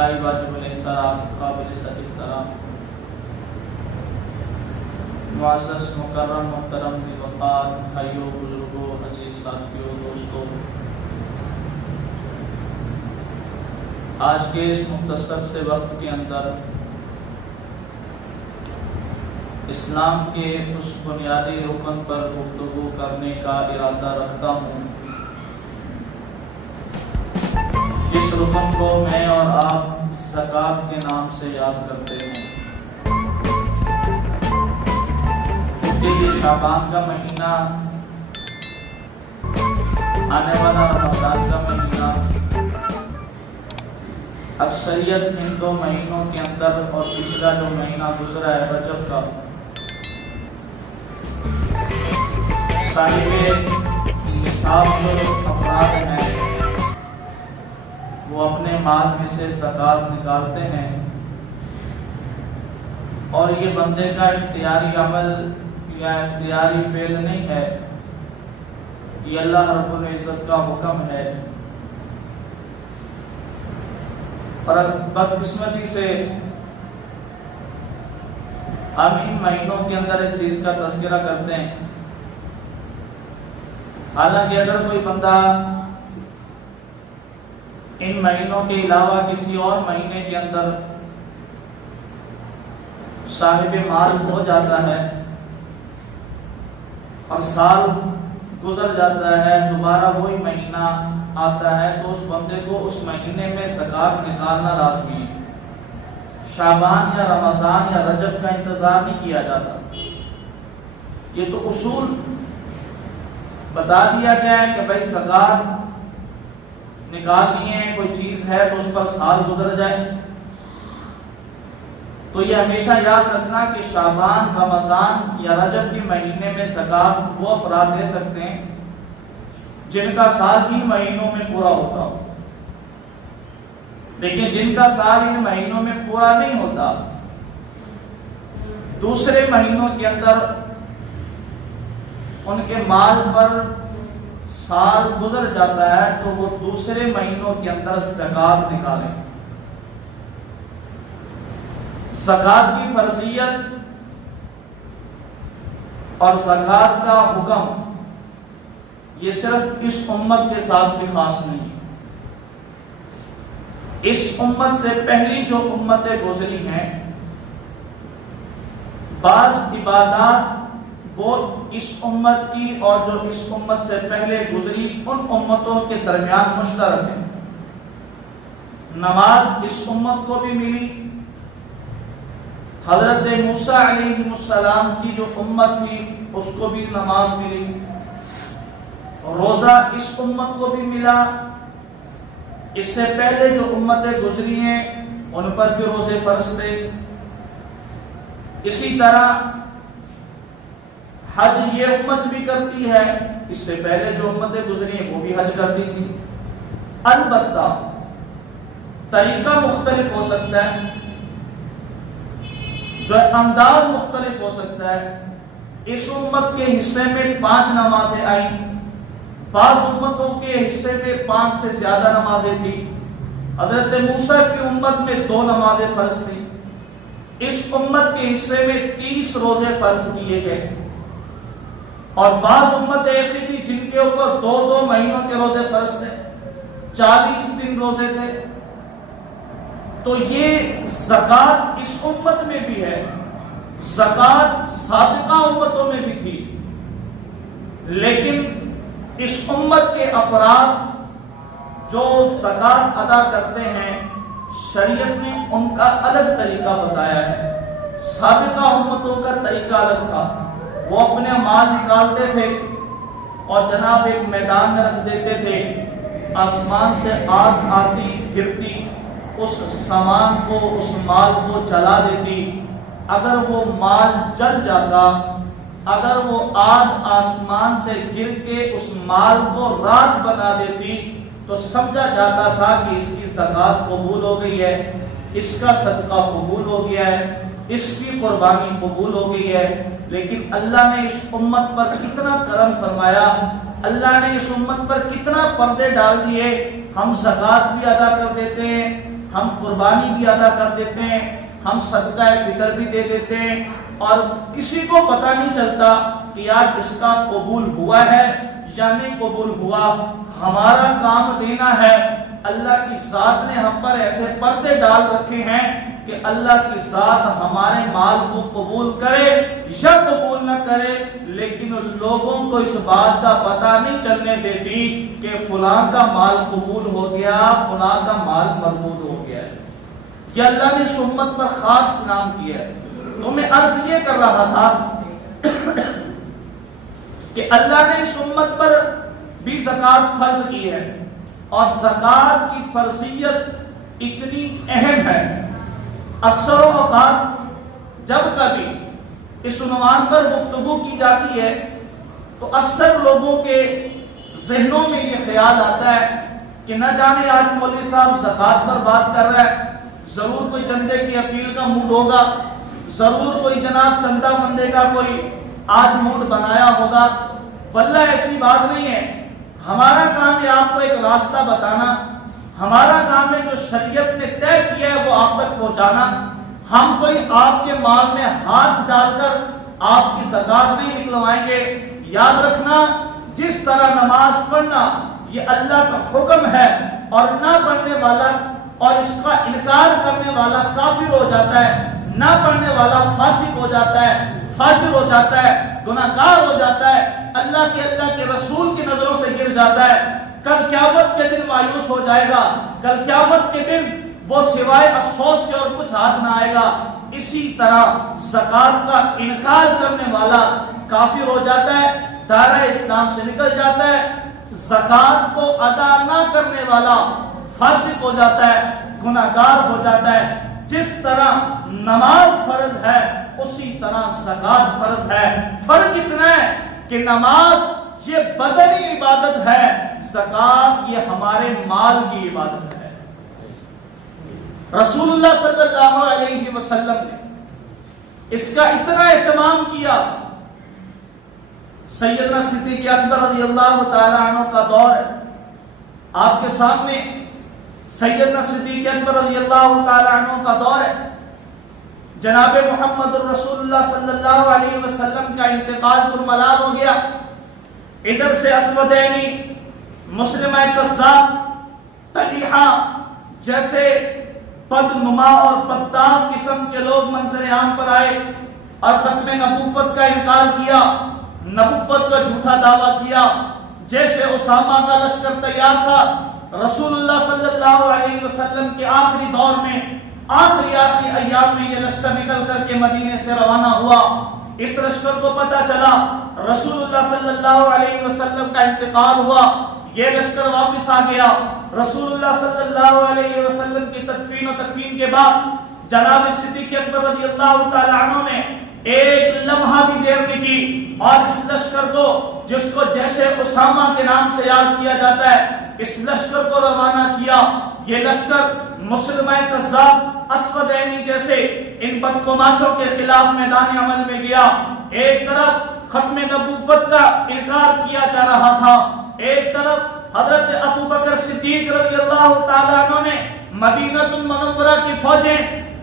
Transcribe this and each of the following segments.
انتہائی واجب الاحترام قابل صد احترام معزز مکرم محترم وقار بھائیوں بزرگوں عزیز ساتھیوں دوستوں، آج کے اس مختصر سے وقت کے اندر اسلام کے اس بنیادی رکن پر گفتگو کرنے کا ارادہ رکھتا ہوں جس رکن کو میں اور آپ زکوٰۃ کے نام سے یاد کرتے ہیں، کیونکہ یہ شعبان کا مہینہ، آنے والا رمضان کا مہینہ اکثریت ان دو مہینوں کے اندر اور پچھلا جو مہینہ گزرا ہے رجب کا، صاحب نصاب جو افراد ہیں وہ اپنے مال میں سے زکوٰۃ نکالتے ہیں، اور یہ بندے کا اختیاری عمل یا اختیاری فعل نہیں ہے، یہ اللہ رب العزت کا حکم ہے۔ اور بدقسمتی سے ہم ان مہینوں کے اندر اس چیز کا تذکرہ کرتے ہیں، حالانکہ اگر کوئی بندہ ان مہینوں کے علاوہ کسی اور مہینے کے اندر صاحب مال ہو جاتا ہے اور سال گزر جاتا ہے، دوبارہ وہی مہینہ آتا ہے، تو اس بندے کو اس مہینے میں زکوٰۃ نکالنا لازمی ہے۔ شعبان یا رمضان یا رجب کا انتظار نہیں کیا جاتا، یہ تو اصول بتا دیا گیا ہے کہ بھائی زکوٰۃ نکالنی ہے، کوئی چیز ہے تو اس پر سال گزر جائے، تو یہ ہمیشہ یاد رکھنا کہ شعبان، رمضان یا رجب کے مہینے میں زکوٰۃ وہ افراد دے سکتے ہیں جن کا سال ان مہینوں میں پورا ہوتا ہو، لیکن جن کا سال ان مہینوں میں پورا نہیں ہوتا، دوسرے مہینوں کے اندر ان کے مال پر سال گزر جاتا ہے تو وہ دوسرے مہینوں کے اندر زکوٰۃ نکالیں۔ زکوٰۃ کی فرضیت اور زکوٰۃ کا حکم یہ صرف اس امت کے ساتھ بھی خاص نہیں ہے، اس امت سے پہلی جو امتیں گزری ہیں، بعض عبادات وہ اس امت کی اور جو اس امت سے پہلے گزری ان امتوں کے درمیان مشترک ہے۔ نماز اس امت کو بھی ملی، حضرت موسیٰ علیہ السلام کی جو امت تھی اس کو بھی نماز ملی، روزہ اس امت کو بھی ملا، اس سے پہلے جو امتیں گزری ہیں ان پر بھی روزے فرض تھے۔ اسی طرح حج یہ امت بھی کرتی ہے، اس سے پہلے جو امتیں گزری ہیں وہ بھی حج کرتی تھی، البتہ طریقہ مختلف ہو سکتا ہے، جو انداز مختلف ہو سکتا ہے۔ اس امت کے حصے میں 5 نمازیں آئیں، بعض امتوں کے حصے میں 5 سے زیادہ نمازیں تھیں، حضرت موسیٰ کی امت میں 2 نمازیں فرض تھیں، اس امت کے حصے میں 30 روزے فرض کیے گئے، اور بعض امتیں ایسی تھی جن کے اوپر 2 مہینوں کے روزے فرض تھے، 40 دن روزے تھے۔ تو یہ زکوٰۃ اس امت میں بھی ہے، زکوٰۃ سابقہ امتوں میں بھی تھی، لیکن اس امت کے افراد جو زکوٰۃ ادا کرتے ہیں شریعت نے ان کا الگ طریقہ بتایا ہے۔ سابقہ امتوں کا طریقہ الگ تھا، وہ اپنے مال نکالتے تھے اور جناب ایک میدان میں رکھ دیتے تھے، آسمان سے آگ آتی گرتی اس سامان کو، اس مال کو جلا دیتی، اگر وہ مال جل جاتا، اگر وہ آگ آسمان سے گر کے اس مال کو راکھ بنا دیتی تو سمجھا جاتا تھا کہ اس کی زکوٰۃ قبول ہو گئی ہے، اس کا صدقہ قبول ہو گیا ہے، اس کی قربانی قبول ہو گئی ہے۔ لیکن اللہ نے اس امت پر کتنا کرم فرمایا، اللہ نے اس امت پر کتنا پردے ڈال دیے، ہم زکوٰۃ بھی ادا کر دیتے ہیں، ہم قربانی بھی ادا کر دیتے ہیں، ہم صدقہ فطر بھی دے دیتے ہیں، اور کسی کو پتہ نہیں چلتا کہ یار اس کا قبول ہوا ہے یا نہیں قبول ہوا۔ ہمارا کام دینا ہے۔ اللہ کی ذات نے ہم پر ایسے پردے ڈال رکھے ہیں کہ اللہ کی ذات ہمارے مال کو قبول کرے یا قبول نہ کرے، لیکن لوگوں کو اس بات کا پتہ نہیں چلنے دیتی کہ فلاں کا مال قبول ہو گیا، فلاں کا مال مردود ہو گیا ہے۔ یہ اللہ نے اس امت پر خاص انعام کیا ہے۔ تو میں عرض یہ کر رہا تھا کہ اللہ نے اس امت پر بھی زکوٰۃ فرض کی ہے، اور زکوٰۃ کی فرضیت اتنی اہم ہے، اکثر اوقات جب کبھی اس عنوان پر گفتگو کی جاتی ہے تو اکثر لوگوں کے ذہنوں میں یہ خیال آتا ہے کہ نہ جانے آج مولوی صاحب زکوٰۃ پر بات کر رہا ہے، ضرور کوئی چندے کی اپیل کا موڈ ہوگا، ضرور کوئی جناب چندہ مندے کا کوئی آج موڈ بنایا ہوگا۔ واللہ ایسی بات نہیں ہے۔ ہمارا کام ہے آپ کو ایک راستہ بتانا، ہمارا کام ہے جو شریعت نے طے کیا ہے وہ آپ تک پہنچانا۔ ہم کوئی آپ کے مال میں ہاتھ ڈال کر آپ کی زکوٰۃ نہیں نکلوائیں گے۔ یاد رکھنا، جس طرح نماز پڑھنا یہ اللہ کا حکم ہے، اور نہ پڑھنے والا اور اس کا انکار کرنے والا کافر ہو جاتا ہے، نہ پڑھنے والا فاسق ہو جاتا ہے، فاجر ہو جاتا ہے، گناہگار ہو جاتا ہے، اللہ کے رسول کی نظروں سے گر جاتا ہے، کل قیامت کے دن مایوس ہو جائے گا، کل قیامت کے دن وہ سوائے افسوس کے اور کچھ ہاتھ نہ آئے گا۔ اسی طرح زکوٰۃ کا انکار کرنے والا کافر ہو جاتا ہے، دائرہ اسلام سے نکل جاتا ہے۔ زکوٰۃ کو ادا نہ کرنے والا فاسق ہو جاتا ہے، گناہگار ہو جاتا ہے۔ جس طرح نماز فرض ہے اسی طرح زکوٰۃ فرض ہے۔ فرق اتنا ہے کہ نماز یہ بدنی عبادت ہے، زکوٰۃ یہ ہمارے مال کی عبادت ہے۔ رسول اللہ صلی اللہ علیہ وسلم نے اس کا اتنا اہتمام کیا۔ سیدنا صدیق اکبر رضی اللہ تعالیٰ عنہ کا دور ہے، آپ کے سامنے سیدنا صدیق اکبر رضی اللہ تعالیٰ عنہ کا دور ہے۔ جناب محمد رسول اللہ صلی اللہ علیہ وسلم کا انتقال پرملال ہو گیا۔ ادھر سے اسودینی، مسلمہ کذاب، طلیحہ جیسے بدنما اور بدداغ قسم کے لوگ منظر عام پر آئے اور ختم نبوت کا انکار کیا، نبوت کا جھوٹا دعویٰ کیا۔ جیسے اسامہ کا لشکر تیار تھا، رسول اللہ صلی اللہ علیہ وسلم کے آخری دور میں آخری ایام میں یہ لشکر نکل کر کے مدینے سے روانہ ہوا۔ اس لشکر کو پتہ چلا رسول اللہ صلی اللہ علیہ وسلم کا انتقال ہوا، یہ لشکر واپس آ گیا۔ رسول اللہ صلی اللہ علیہ وسلم کی تدفین و تکفین کے بعد جناب صدیق اکبر رضی اللہ تعالی عنہ نے ایک لمحہ بھی دیر نہیں کی، اور اس لشکر کو، جس کو جیسے اسامہ کے نام سے یاد کیا جاتا ہے، اس لشکر کو روانہ کیا۔ یہ لشکر مسلمہ کذاب، اسودینی جیسے ان بدقماشوں کے خلاف میدان عمل میں گیا۔ ایک طرف ختم نبوت کا انکار کیا جا رہا تھا، ایک طرف حضرت ابوبکر صدیق رضی اللہ تعالیٰ عنہ نے مدینہ المنورہ کی فوجیں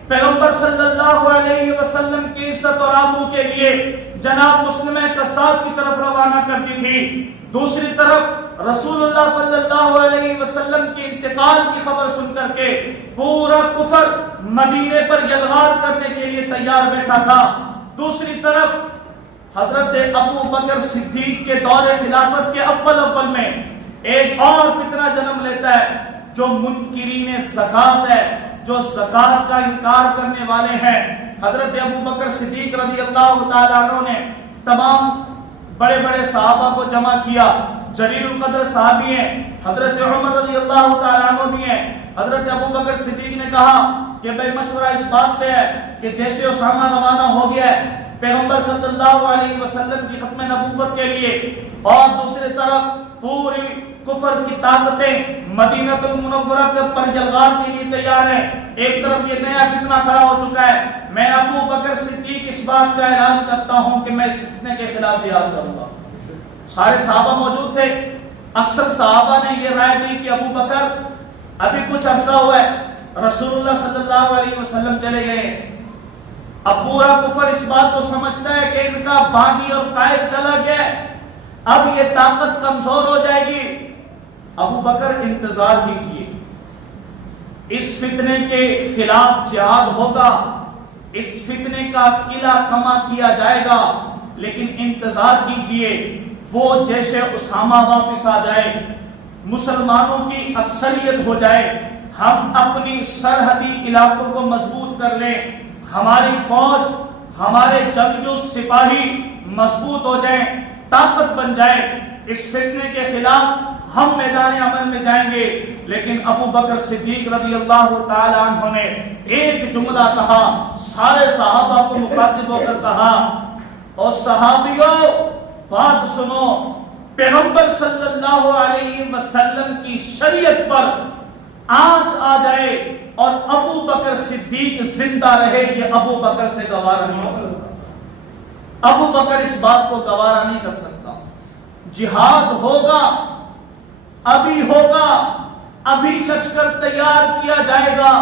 پیغمبر صلی اللہ علیہ وسلم کی عزت اور آبرو کے لیے جناب مسلمہ کذاب کی طرف روانہ کر دی تھی۔ دوسری طرف رسول اللہ صلی اللہ علیہ وسلم کے انتقال کی خبر سن کر کے پورا کفر مدینے پر یلغار کرنے کے لیے تیار بیٹھا تھا۔ دوسری طرف حضرت ابو بکر صدیق کے دور خلافت کے اول میں ایک اور فتنہ جنم لیتا ہے، جو منکرین زکوٰۃ ہے، جو زکوٰۃ کا انکار کرنے والے ہیں۔ حضرت ابو بکر صدیق رضی اللہ تعالیٰ عنہ نے تمام بڑے بڑے صحابہ کو جمع کیا، جلیل القدر صحابی ہیں، حضرت عمر رضی اللہ تعالیٰ عنہ بھی ہیں۔ حضرت ابو بکر صدیق نے کہا کہ بھائی مشورہ اس بات پہ ہے کہ جیسے اسامہ روانہ ہو گیا ہے پیغمبر صلی اللہ علیہ وسلم کی ختم نبوت کے لیے، اور دوسری طرف پوری کفر کی طاقتیں مدینہ المنورہ پر یلغار کے لیے تیار ہیں، ایک طرف یہ نیا فتنہ کھڑا ہو چکا ہے، میں ابو بکر صدیق اس بات کا اعلان کرتا ہوں کہ میں اس فتنے کے خلاف جہاد کروں گا۔ سارے صحابہ موجود تھے، اکثر صحابہ نے یہ رائے دی کہ ابو بکر ابھی کچھ عرصہ ہوا ہے، رسول اللہ صلی اللہ علیہ وسلم چلے گئے. اب پورا کفر اس بات کو سمجھتا ہے کہ ان کا بانی اور قائد چلا گیا، اب یہ طاقت کمزور ہو جائے گی. ابو بکر انتظار کیجیے، اس فتنے کے خلاف جہاد ہوگا، اس فتنے کا قلعہ کما کیا جائے گا، لیکن انتظار کیجیے وہ جیش اسامہ واپس آ جائے، مسلمانوں کی اکثریت ہو جائے، ہم اپنی سرحدی علاقوں کو مضبوط کر لیں، ہماری فوج، ہمارے جنگجو سپاہی مضبوط ہو جائیں، طاقت بن جائے، اس فتنے کے خلاف ہم میدان عمل میں جائیں گے. لیکن ابو بکر صدیق رضی اللہ تعالی عنہ نے ایک جملہ کہا، سارے صحابہ کو مخاطب ہو کر کہا، اور صحابیوں بات سنو، پیغمبر صلی اللہ علیہ وسلم کی شریعت پر آنچ آ جائے اور ابو بکر صدیق زندہ رہے، یہ ابو بکر سے گوارا نہیں ہو سکتا. ابو بکر اس بات کو گوارا نہیں کر سکتا. جہاد ہوگا، ابھی ہوگا، ابھی لشکر تیار کیا جائے گا.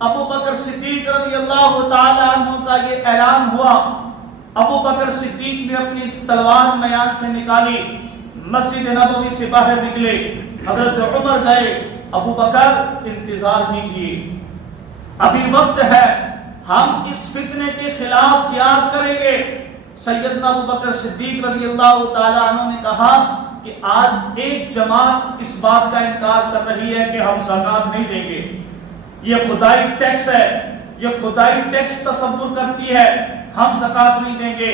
ابو بکر صدیق رضی اللہ تعالی عنہ کا یہ اعلان ہوا. ابو بکر صدیق نے اپنی تلوار میان سے نکالی، مسجد نبوی سے باہر نکلے، حضرت عمر گئے، ابو بکر انتظار کیجیے، ابھی وقت ہے، ہم اس فتنے کے خلاف جہاد کریں گے. سیدنا ابو بکر صدیق رضی اللہ تعالی عنہ نے کہا کہ آج ایک جماعت اس بات کا انکار کر رہی ہے کہ ہم زکات نہیں دیں گے، یہ خدائی ٹیکس ہے، یہ خدائی ٹیکس تصور کرتی ہے، ہم زکات نہیں دیں گے.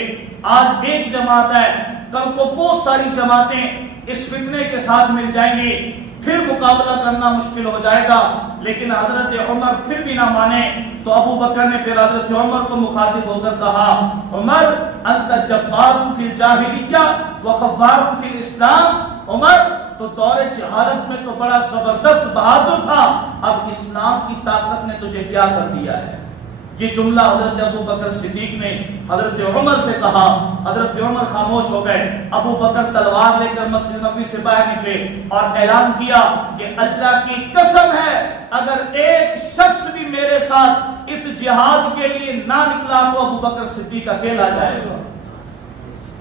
آج ایک جماعت ہے، کل کو بہت ساری جماعتیں اس فتنے کے ساتھ مل جائیں گی، پھر مقابلہ کرنا مشکل ہو جائے گا. لیکن حضرت عمر پھر بھی نہ مانے تو ابو بکر نے پھر حضرت عمر کو مخاطب ہو کر کہا، عمر انت جبار فی الجاہلیہ وخوار فی الاسلام. عمر تو دور جہالت میں تو بڑا زبردست بہادر تھا، اب اسلام کی طاقت نے تجھے کیا کر دیا ہے. یہ جملہ حضرت ابو بکر صدیق نے حضرت عمر سے کہا. حضرت عمر خاموش ہو گئے. ابو بکر تلوار لے کر مسجد نبوی سے باہر نکلے اور اعلان کیا کہ اللہ کی قسم ہے اگر ایک شخص بھی میرے ساتھ اس جہاد کے لیے نہ نکلا تو ابو بکر صدیق اکیلا جائے گا.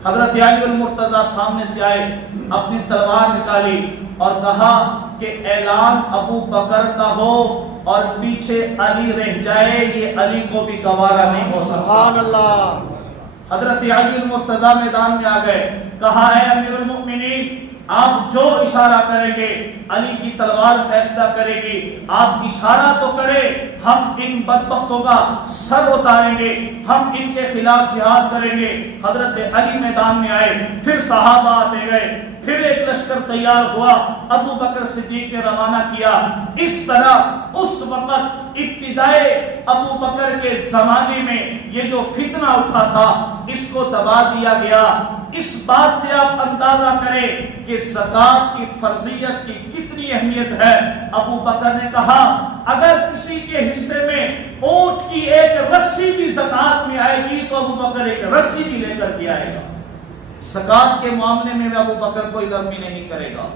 حضرت علی المرتضیٰ سامنے سے آئے، اپنی تلوار نکالی اور کہا کہ اعلان ابو بکر کا ہو اور پیچھے علی رہ جائے، یہ علی کو بھی گوارا نہیں ہو سکتا. سبحان اللہ. حضرت علی المرتضیٰ میدان میں آ گئے، کہا اے امیر المؤمنین آپ جو اشارہ کریں گے علی کی تلوار فیصلہ کرے گی، آپ اشارہ تو کریں، ہم ان بدبختوں کا سر اتاریں گے، ہم ان کے خلاف جہاد کریں گے. حضرت علی میدان میں آئے، پھر صحابہ آتے گئے، پھر ایک لشکر تیار ہوا، ابو بکر صدیق نے روانہ کیا. اس طرح اس وقت ابتدائے ابو بکر کے زمانے میں یہ جو فتنہ اٹھا تھا اس کو دبا دیا گیا. اس بات سے آپ اندازہ کریں کہ زکات کی فرضیت کی کتنی اہمیت ہے. ابو بکر نے کہا اگر کسی کے حصے میں اونٹ کی ایک رسی بھی زکات میں آئے گی تو ابو بکر ایک رسی بھی لے کر کے آئے گا. زکات کے معاملے میں ابو بکر کوئی نرمی نہیں کرے گا.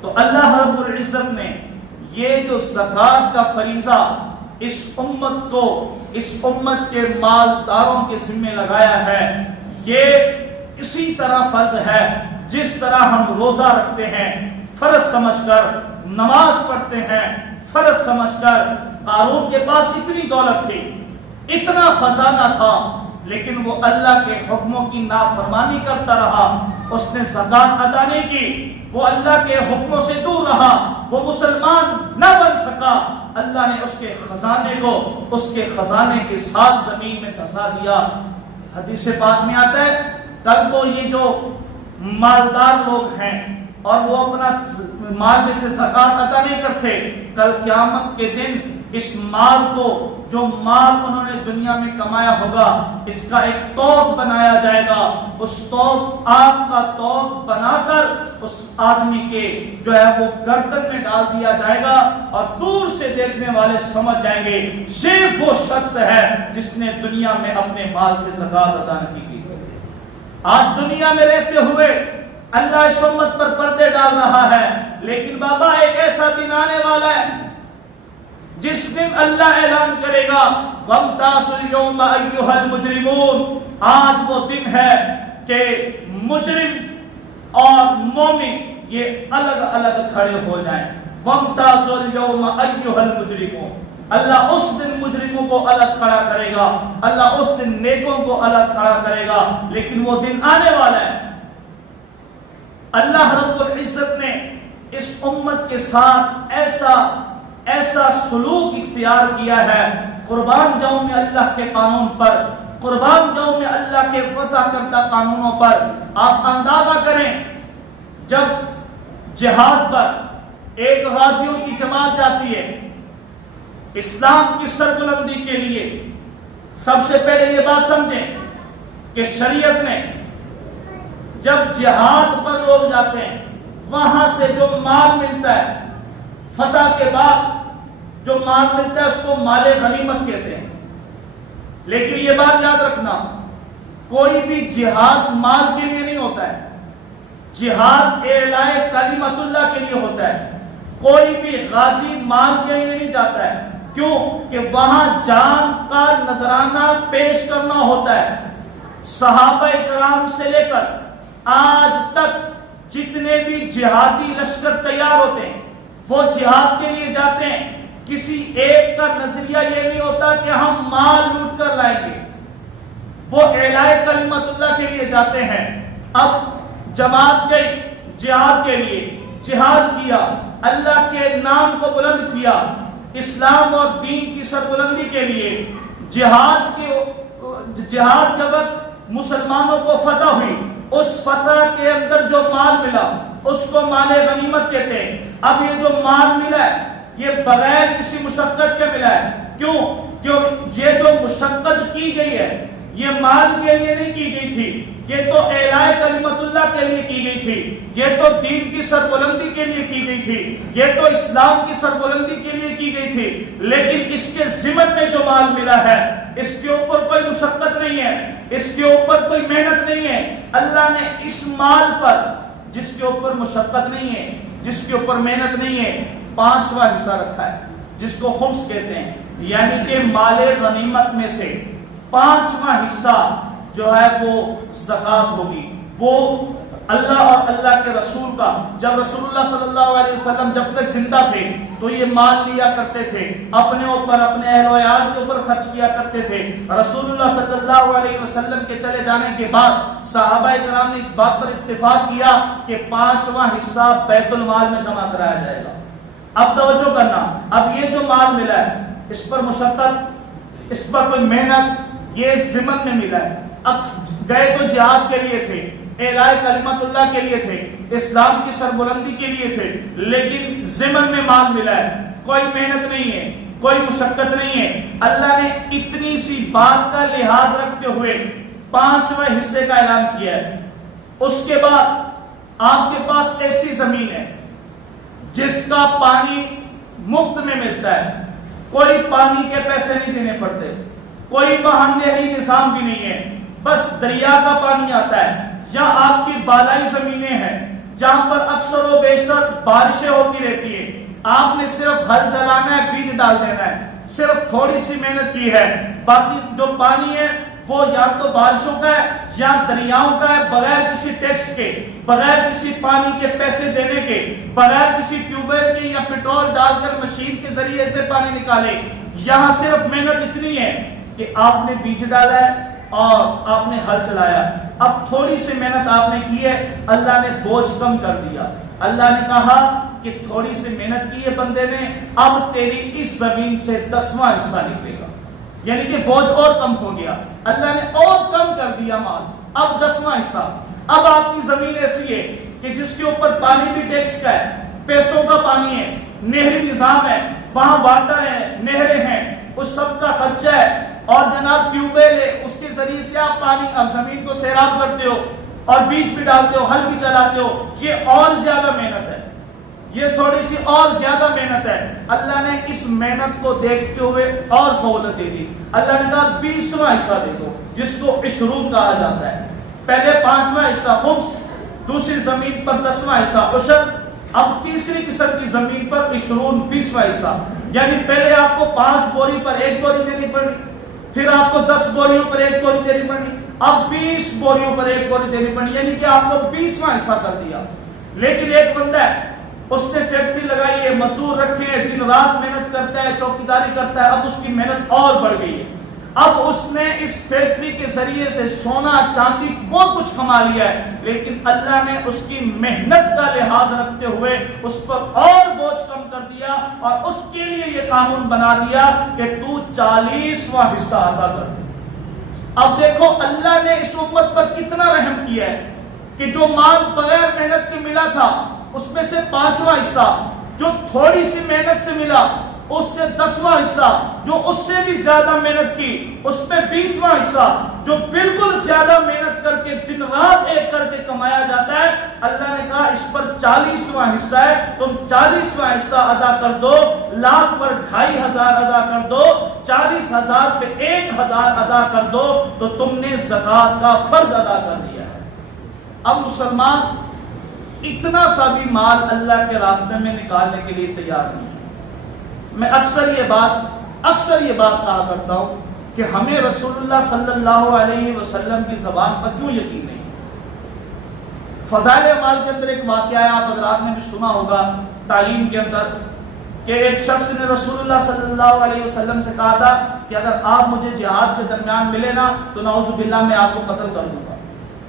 تو اللہ رب العزت نے یہ جو زکات کا فریضہ اس امت کو، اس امت کے مالداروں کے ذمہ لگایا ہے، یہ اسی طرح فرض ہے جس طرح ہم روزہ رکھتے ہیں فرض سمجھ کر، نماز پڑھتے ہیں فرض سمجھ کر. قارون کے پاس اتنی دولت تھی، اتنا خزانہ تھا، لیکن وہ اللہ کے حکموں کی نافرمانی کرتا رہا، اس نے زکات ادا نہیں کی، وہ اللہ کے حکموں سے دور رہا، وہ مسلمان نہ بن سکا. اللہ نے اس کے خزانے کو اس کے خزانے کے ساتھ زمین میں دھسا دیا. حدیث پاک میں آتا ہے کل کو یہ جو مالدار لوگ ہیں اور وہ اپنا مال میں سے زکات ادا نہیں کرتے، کل قیامت کے دن اس مال کو، جو مال انہوں نے دنیا میں کمایا ہوگا، اس کا ایک توق بنایا جائے گا. اس توق آگ کا توق بنا کر اس آدمی کے جو ہے وہ گردن میں ڈال دیا جائے گا اور دور سے دیکھنے والے سمجھ جائیں گے یہ وہ شخص ہے جس نے دنیا میں اپنے مال سے زکات ادا نہیں کی. آج دنیا میں رہتے ہوئے اللہ اس امت پر پردے ڈال رہا ہے، لیکن بابا ایک ایسا دن آنے والا ہے جس دن اللہ اعلان کرے گا وَامْتَازُوا الْيَوْمَ أَيُّهَا الْمُجْرِمُونَ، آج وہ دن ہے کہ مجرم اور مومن یہ الگ الگ کھڑے ہو جائیں. وَامْتَازُوا الْيَوْمَ أَيُّهَا الْمُجْرِمُونَ، اللہ اس دن مجرموں کو الگ کھڑا کرے گا، اللہ اس دن نیکوں کو الگ کھڑا کرے گا. لیکن وہ دن آنے والا ہے. اللہ رب العزت نے اس امت کے ساتھ ایسا سلوک اختیار کیا ہے. قربان جاؤں میں اللہ کے قانون پر، قربان جاؤں میں اللہ کے وضع کردہ قانونوں پر. آپ اندازہ کریں جب جہاد پر ایک غازیوں کی جماعت جاتی ہے اسلام کی سربلندی کے لیے، سب سے پہلے یہ بات سمجھیں کہ شریعت نے جب جہاد پر لوگ جاتے ہیں وہاں سے جو مال ملتا ہے، فتح کے بعد جو مال ملتا ہے اس کو مال غنیمت کہتے ہیں. لیکن یہ بات یاد رکھنا، کوئی بھی جہاد مال کے لیے نہیں ہوتا ہے. جہاد اعلاء کلمت اللہ کے لیے ہوتا ہے. کوئی بھی غازی مال کے لیے نہیں جاتا ہے. کیوں کہ وہاں جان کا نذرانہ پیش کرنا ہوتا ہے. صحابہ کرام سے لے کر آج تک جتنے بھی جہادی لشکر تیار ہوتے ہیں وہ جہاد کے لیے جاتے ہیں. کسی ایک کا نظریہ یہ نہیں ہوتا کہ ہم مال لوٹ کر لائیں گے، وہ اعلاء کلمت اللہ کے لیے جاتے ہیں. اب جماعت گئی جہاد کے لیے، جہاد کیا، اللہ کے نام کو بلند کیا، اسلام اور دین کی سربلندی کے لیے. جہاد کے وقت مسلمانوں کو فتح ہوئی، اس فتح کے اندر جو مال ملا اس کو مال غنیمت کہتے ہیں. اب یہ جو مال ملا ہے یہ بغیر کسی مشقت کے ملا ہے. کیوں؟ یہ جو مشقت کی گئی ہے یہ مال کے لیے نہیں کی گئی تھی، یہ تو اعلاء کلمت اللہ کے لیے کی گئی تھی، یہ تو دین کی سربلندی کے لیے کی گئی تھی، یہ تو اسلام کی سربلندی کے لیے کی گئی تھی. لیکن اس کے ضمن میں جو مال ملا ہے اس کے اوپر کوئی مشقت نہیں ہے، اس کے اوپر کوئی محنت نہیں ہے. اللہ نے اس مال پر جس کے اوپر مشقت نہیں ہے، جس کے اوپر محنت نہیں ہے، 5واں حصہ رکھا ہے جس کو خمس کہتے ہیں. یعنی کہ مال غنیمت میں سے 5واں حصہ جو ہے وہ زکات ہوگی. وہ اللہ اور اللہ کے رسول کا، جب رسول اللہ صلی اللہ علیہ وسلم جب تک زندہ تھے تو یہ مال لیا کرتے تھے، اپنے اوپر اپنے اہل و عیال کے اوپر خرچ کیا کرتے تھے. رسول اللہ صلی اللہ علیہ وسلم کے چلے جانے کے بعد صحابہ کرام نے اس بات پر اتفاق کیا کہ 5واں حصہ بیت المال میں جمع کرایا جائے گا. اب توجہ کرنا، اب یہ جو مال ملا ہے اس پر مشقت، اس پر کوئی محنت، یہ ضمن میں ملا ہے. گئے تو جہاد کے لیے تھے، اعلاء کلمت اللہ کے لیے تھے، اسلام کی سربلندی کے لیے تھے، لیکن ضمن میں مال ملا ہے. کوئی محنت نہیں ہے، کوئی مشقت نہیں ہے. اللہ نے اتنی سی بات کا لحاظ رکھتے ہوئے 5ویں حصے کا اعلان کیا ہے. اس کے بعد آپ کے پاس ایسی زمین ہے جس کا پانی مفت میں ملتا ہے، کوئی پانی کے پیسے نہیں دینے پڑتے، کوئی وہاں نہری نظام بھی نہیں ہے، بس دریا کا پانی آتا ہے. یا آپ کی بالائی زمینیں ہیں جہاں پر اکثر و بیشتر بارشیں ہوتی رہتی ہیں، آپ نے صرف ہل چلانا ہے، بیج ڈال دینا ہے، صرف تھوڑی سی محنت کی ہے. باقی جو پانی ہے وہ یا تو بارشوں کا ہے یا دریاؤں کا ہے، بغیر کسی ٹیکس کے، بغیر کسی پانی کے پیسے دینے کے، بغیر کسی ٹیوب ویل کے یا پیٹرول ڈال کر مشین کے ذریعے سے پانی نکالے. یہاں صرف محنت اتنی ہے کہ آپ نے بیج ڈالا ہے اور آپ نے ہل چلایا. اب تھوڑی سی محنت آپ نے کی ہے، اللہ نے بوجھ کم کر دیا. اللہ نے کہا کہ تھوڑی سی محنت کی ہے بندے نے، اب تیری اس زمین سے 10واں حصہ نکلے گا. یعنی کہ بوجھ اور کم ہو گیا، اللہ نے اور کم کر دیا مال. اب 10واں حصہ. اب آپ کی زمین ایسی ہے کہ جس کے اوپر پانی بھی ٹیکس کا ہے، پیسوں کا پانی ہے، نہری نظام ہے، وہاں واٹر ہے، نہریں ہیں، اس سب کا خرچہ ہے، اور جناب ٹیوب ویل ہے، اس کے ذریعے سے آپ پانی زمین کو سیراب کرتے ہو اور بیج بھی ڈالتے ہو، ہل بھی چلاتے ہو. یہ اور زیادہ محنت ہے، یہ تھوڑی سی اور زیادہ محنت ہے. اللہ نے اس محنت کو دیکھتے ہوئے اور سہولت دے دی. اللہ نے کہا 20واں حصہ دے دو جس کو عشرون کہا جاتا ہے. پہلے 5واں حصہ خمس، دوسری زمین پر 10واں حصہ عشر، اب تیسری قسم کی زمین پر عشرون 20واں حصہ. یعنی پہلے آپ کو 5 بوری پر 1 بوری دینی پڑی، پھر آپ کو 10 بوریوں پر 1 بوری دینی پڑی، اب 20 بوریوں پر 1 بوری دینی پڑی، یعنی کہ آپ کو 20واں حصہ کر دیا۔ لیکن ایک بندہ ہے، اس نے فیکٹری لگائی ہے، مزدور رکھے ہیں، دن رات محنت کرتا ہے، چوکیداری کرتا ہے، اب اس کی محنت اور بڑھ گئی ہے۔ اب اس نے اس فیکٹری کے ذریعے سے سونا چاندی بہت کچھ کما لیا ہے، لیکن اللہ نے اس کی محنت کا لحاظ رکھتے ہوئے اس پر اور بوجھ کم کر دیا اور اس کے لیے یہ قانون بنا دیا کہ تو 40واں حصہ ادا کر دے۔ اب دیکھو اللہ نے اس امت پر کتنا رحم کیا ہے کہ جو مال بغیر محنت کے ملا تھا اس میں سے 5واں حصہ، جو تھوڑی سی محنت سے ملا اس سے 10واں حصہ، جو اس سے بھی زیادہ محنت کی اس میں 20واں حصہ، جو بالکل زیادہ محنت کر کے دن رات ایک کر کے کمایا جاتا ہے، اللہ نے کہا اس پر 40واں حصہ ہے، تم 40واں حصہ ادا کر دو، لاکھ پر 2500 ادا کر دو، 40,000 پہ 1,000 ادا کر دو، تو تم نے زکوٰۃ کا فرض ادا کر دیا ہے۔ اب مسلمان اتنا سا بھی مال اللہ کے راستے میں نکالنے کے لیے تیار نہیں ہے۔ میں اکثر یہ بات کہا کرتا ہوں کہ ہمیں رسول اللہ صلی اللہ علیہ وسلم کی زبان پر کیوں یقین نہیں؟ فضائل اعمال کے اندر ایک واقعہ ہے، آپ حضرات نے بھی سنا ہوگا تعلیم کے اندر، کہ ایک شخص نے رسول اللہ صلی اللہ علیہ وسلم سے کہا تھا کہ اگر آپ مجھے جہاد کے درمیان ملے نا تو نعوذ باللہ میں آپ کو قتل کر دوں گا۔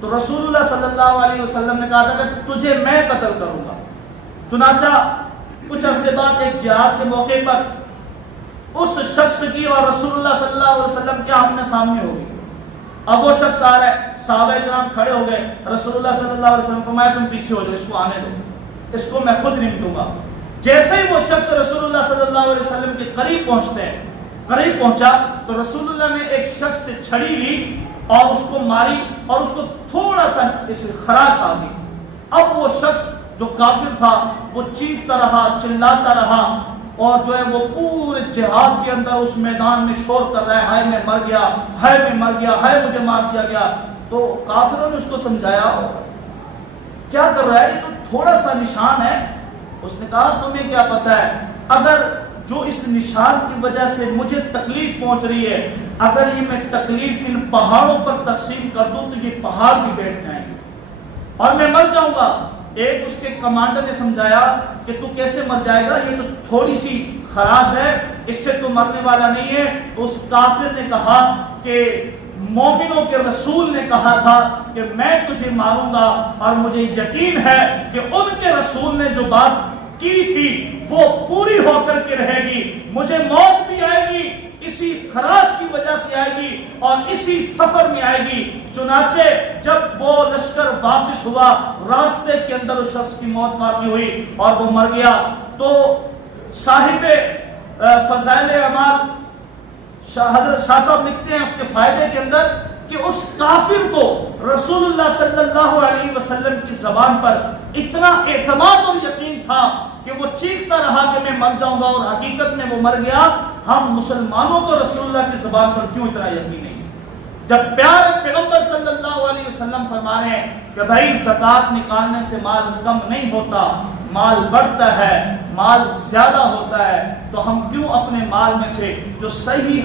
تو رسول اللہ صلی اللہ علیہ وسلم نے کہا تھا کہ تجھے میں قتل کروں گا۔ چنانچہ کچھ عرصے بعد ایک جہاد کے موقع پر اس شخص کی اور رسول اللہ صلی اللہ علیہ وسلم کے آمنے سامنے ہو گئی۔ اب وہ شخص آ رہا ہے، صحابہ کرام کھڑے ہو گئے، رسول اللہ صلی اللہ علیہ وسلم فرمایا تم پیچھے ہو جاؤ، اس کو آنے دو، اس کو میں خود نمٹوں گا۔ جیسے ہی وہ شخص رسول اللہ صلی اللہ علیہ وسلم کے قریب پہنچا تو رسول اللہ نے ایک شخص سے چھڑی لی اور اس کو ماری اور اس کو تھوڑا سا خراش آ گئی۔ اب وہ شخص جو کافر تھا وہ چیختا رہا، چلاتا رہا، اور جو ہے وہ پورے جہاد کے اندر اس میدان میں شور کر رہا ہے، ہائے میں مر گیا، ہائے میں مر گیا، ہائے مجھے مار دیا گیا۔ تو کافروں نے اس کو سمجھایا کیا کر رہا ہے، یہ تو تھوڑا سا نشان ہے۔ اس نے کہا تمہیں کیا پتا ہے، اگر جو اس نشان کی وجہ سے مجھے تکلیف پہنچ رہی ہے، اگر یہ میں تکلیف ان پہاڑوں پر تقسیم کر دوں تو یہ پہاڑ بھی بیٹھ جائیں گے اور میں مر جاؤں گا۔ ایک اس کے کمانڈر نے سمجھایا کہ تو کیسے مر جائے گا، یہ تو تھوڑی سی خراش ہے، اس سے تو مرنے والا نہیں ہے۔ تو اس کافر نے کہا کہ مومنوں کے رسول نے کہا تھا کہ میں تجھے ماروں گا، اور مجھے یقین ہے کہ ان کے رسول نے جو بات کی تھی وہ پوری ہو کر کے رہے گی، مجھے موت بھی آئے گی، اسی خراش کی وجہ سے آئے گی اور اسی سفر میں آئے گی۔ چنانچہ جب وہ لشکر واپس ہوا، راستے کے اندر اس شخص کی موت واقع ہوئی اور وہ مر گیا۔ تو صاحب فضائل اعمال حضرت شاہ صاحب لکھتے ہیں اس کے فائدے کے اندر کہ اس کافر کو رسول اللہ صلی اللہ علیہ وسلم کی زبان پر اتنا اعتماد اور یقین تھا کہ وہ چیختا رہا کہ میں مر جاؤں گا، اور حقیقت میں وہ مر گیا۔ ہم مسلمانوں کو رسول اللہ کی زبان پر کیوں اتنا یقین نہیں؟ جب پیارے پیغمبر صلی اللہ علیہ وسلم فرما رہے ہیں کہ بھائی زکوٰۃ نکالنے سے مال کم نہیں ہوتا، مال بڑھتا ہے، مال زیادہ ہوتا ہے، تو ہم کیوں اپنے مال میں سے جو صحیح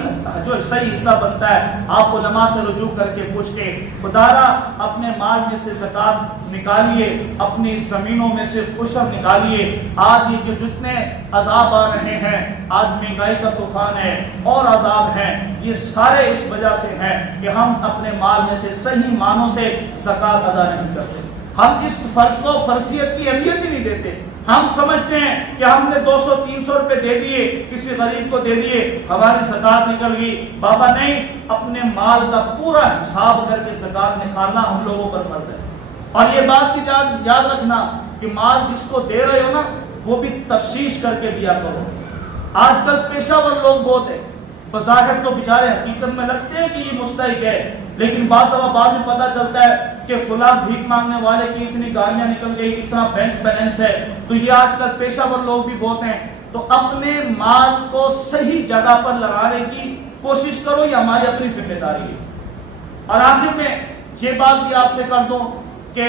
حصہ بنتا ہے، آپ علماء سے رجوع کر کے پوچھ کے خدا را اپنے مال میں سے زکوٰۃ نکالیے، اپنی زمینوں میں سے عشر نکالیے۔ آج یہ جو جتنے عذاب آ رہے ہیں، آج مہنگائی کا طوفان ہے اور عذاب ہیں، یہ سارے اس وجہ سے ہیں کہ ہم اپنے مال میں سے صحیح معنوں سے زکوٰۃ ادا نہیں کرتے۔ ہم اس فرض کو فرضیت کی اہمیت ہی نہیں دیتے۔ ہم سمجھتے ہیں کہ ہم نے 200-300 روپے دے دیے، کسی غریب کو دے دیے، ہماری زکوٰۃ نکل گئی۔ بابا نہیں، اپنے مال کا پورا حساب کر کے زکوٰۃ نکالنا ہم لوگوں پر فرض ہے۔ اور یہ بات بھی یاد رکھنا کہ مال جس کو دے رہے ہو نا، وہ بھی تفشیش کر کے دیا کرو۔ آج کل پیشہ ور لوگ بہت ہیں، بظاہر تو بیچارے حقیقت میں لگتے ہیں کہ یہ مستحق ہے، لیکن بعد میں پتہ چلتا ہے کہ فلاں بھیک مانگنے والے کی اتنی گاڑیاں نکل گئی، اتنا بینک بیلنس ہے۔ تو یہ آج کل پیشہ ور لوگ بھی بہت ہیں۔ تو اپنے مال کو صحیح جگہ پر لگانے کی کوشش کرو، یہ ہماری اپنی ذمہ داری ہے۔ اور آخر میں یہ بات بھی آپ سے کر دوں کہ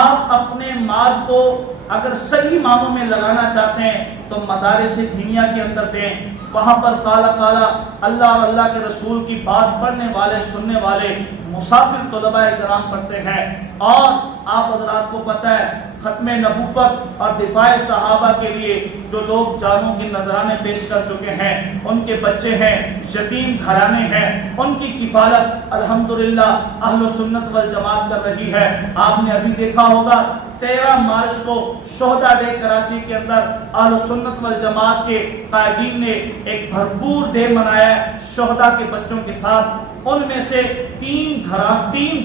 آپ اپنے مال کو اگر صحیح معنوں میں لگانا چاہتے ہیں تو مدارس دینیہ کے اندر دیں، وہاں پر کالا اللہ اور اللہ کے رسول کی بات پڑھنے والے سننے والے مسافر طلباء کرام پڑھتے ہیں۔ اور آپ حضرات کو پتہ ہے ختم نبوت اور دفاع صحابہ کے لیے جو لوگ جانوں کے نذرانے پیش کر چکے ہیں، ان کے بچے ہیں، یتیم گھرانے ہیں، ان کی کفالت الحمدللہ اہل سنت والجماعت کر رہی ہے۔ آپ نے ابھی دیکھا ہوگا 13 مارچ کو شہداء ڈے کراچی کے اندر اہل سنت والجماعت کے قائدین نے ایک بھرپور ڈے منایا شہداء کے بچوں کے ساتھ۔ ان میں سے 3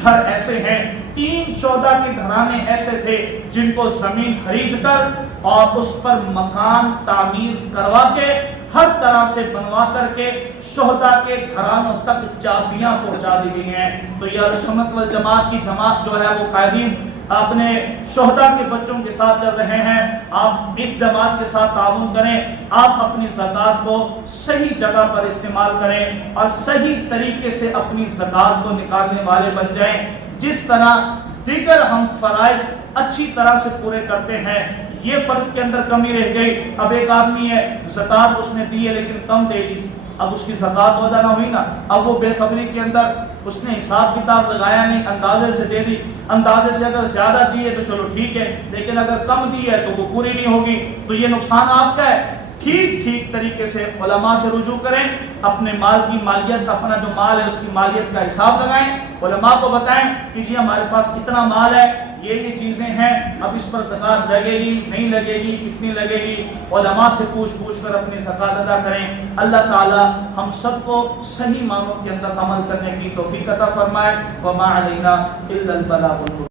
گھر ایسے ہیں، 3 شہداء کے گھرانے ایسے تھے جن کو زمین خرید کر اور اس پر مکان تعمیر کروا کے ہر طرح سے بنوا کر کے شہداء کے گھرانوں تک چابیاں پہنچا دی گئی ہیں۔ تو یہ اہل سنت والجماعت کی جماعت جو ہے وہ قائدین اپنے شہداء کے بچوں کے ساتھ چل رہے ہیں۔ آپ اس جماعت کے ساتھ تعاون کریں، آپ اپنی زکوٰۃ کو صحیح جگہ پر استعمال کریں اور صحیح طریقے سے اپنی زکوٰۃ کو نکالنے والے بن جائیں۔ جس طرح دیگر ہم فرائض اچھی طرح سے پورے کرتے ہیں، یہ فرض کے اندر کمی رہ گئی۔ اب ایک آدمی ہے زکوٰۃ اس نے دی ہے لیکن کم دے دی، اب اس کی زکوٰۃ ادا نہ ہوئی نا، اب وہ بے خبری کے اندر اس نے حساب کتاب لگایا نہیں، اندازے سے دے دی۔ اندازے سے اگر زیادہ دی ہے تو چلو ٹھیک ہے، لیکن اگر کم دی ہے تو وہ پوری نہیں ہوگی، تو یہ نقصان آپ کا ہے۔ ٹھیک طریقے سے علماء سے رجوع کریں، اپنے مال کی مالیت، اپنا جو مال ہے اس کی مالیت کا حساب لگائیں، علماء کو بتائیں کہ جی ہمارے پاس اتنا مال ہے، یہ چیزیں ہیں، اب اس پر زکوٰۃ لگے گی نہیں لگے گی، کتنی لگے گی، علماء سے پوچھ کر اپنی زکوٰۃ ادا کریں۔ اللہ تعالی ہم سب کو صحیح معنوں کے اندر عمل کرنے کی توفیق عطا فرمائے۔ وما علینا الا البلاغ۔